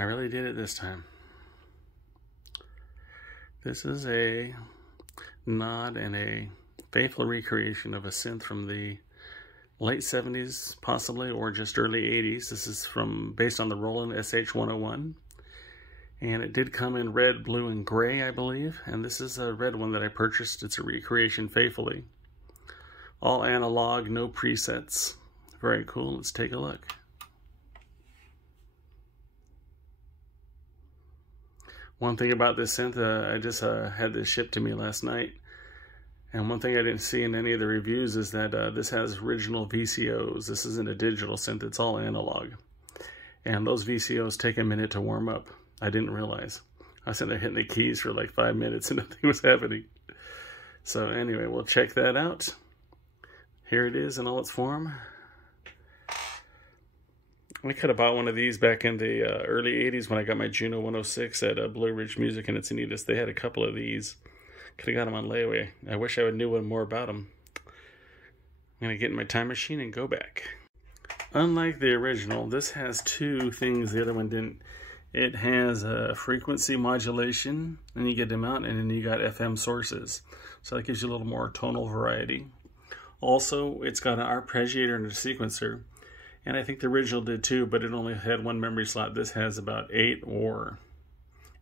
I really did it this time. This is a nod and a faithful recreation of a synth from the late 70s, possibly, or just early 80s. This is based on the Roland SH-101. And it did come in red, blue, and gray, I believe. And this is a red one that I purchased. It's a recreation faithfully. All analog, no presets. Very cool. Let's take a look. One thing about this synth, I just had this shipped to me last night. And one thing I didn't see in any of the reviews is that this has original VCOs. This isn't a digital synth, it's all analog. And those VCOs take a minute to warm up. I didn't realize. I was sitting there hitting the keys for like 5 minutes and nothing was happening. So anyway, we'll check that out. Here it is in all its form. I could have bought one of these back in the early 80s when I got my Juno 106 at Blue Ridge Music in Encinitas. They had a couple of these. Could have got them on layaway. I wish I would knew more about them. I'm going to get in my time machine and go back. Unlike the original, this has two things the other one didn't. It has a frequency modulation, and you get them out, and then you got FM sources. So that gives you a little more tonal variety. Also, it's got an arpeggiator and a sequencer. And I think the original did too, but it only had one memory slot. This has about 8 or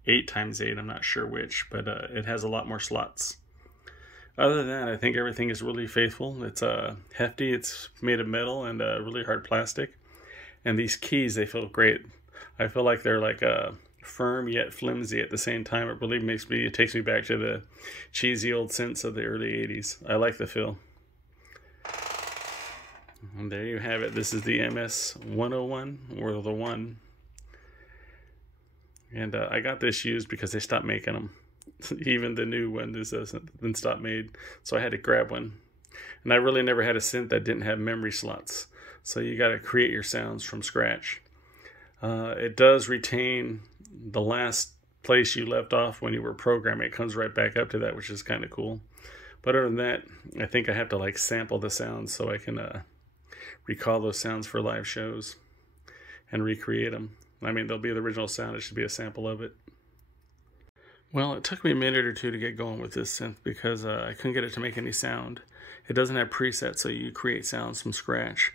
8 times 8, I'm not sure which, but it has a lot more slots. Other than that, I think everything is really faithful. It's hefty, it's made of metal and really hard plastic. And these keys, they feel great. I feel like they're like firm yet flimsy at the same time. It really it takes me back to the cheesy old synths of the early 80s. I like the feel. And there you have it. This is the MS-101, or the 1. And I got this used because they stopped making them. Even the new one hasn't been stopped made. So I had to grab one. And I really never had a synth that didn't have memory slots. So you got to create your sounds from scratch. It does retain the last place you left off when you were programming. It comes right back up to that, which is kind of cool. But other than that, I think I have to like sample the sounds so I can recall those sounds for live shows and recreate them. I mean, they'll be the original sound. It should be a sample of it. Well, it took me a minute or two to get going with this synth because I couldn't get it to make any sound. It doesn't have presets, so you create sounds from scratch.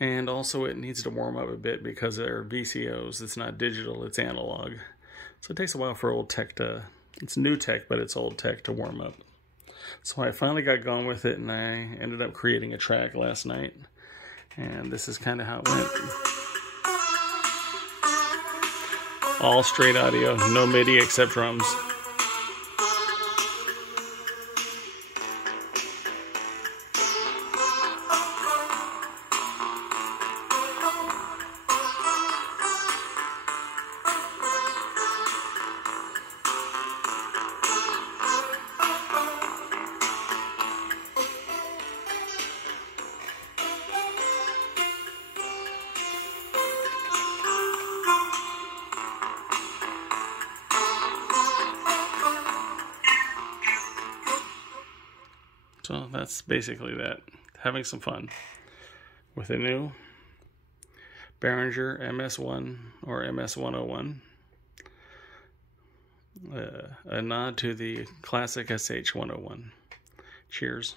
And also it needs to warm up a bit because they're VCOs. It's not digital, it's analog. So it takes a while for old tech it's new tech, but it's old tech to warm up. So I finally got going with it, and I ended up creating a track last night. And this is kind of how it went. All straight audio, no MIDI except drums. So that's basically that. Having some fun with a new Behringer MS-1 or MS-101. A nod to the classic SH-101. Cheers.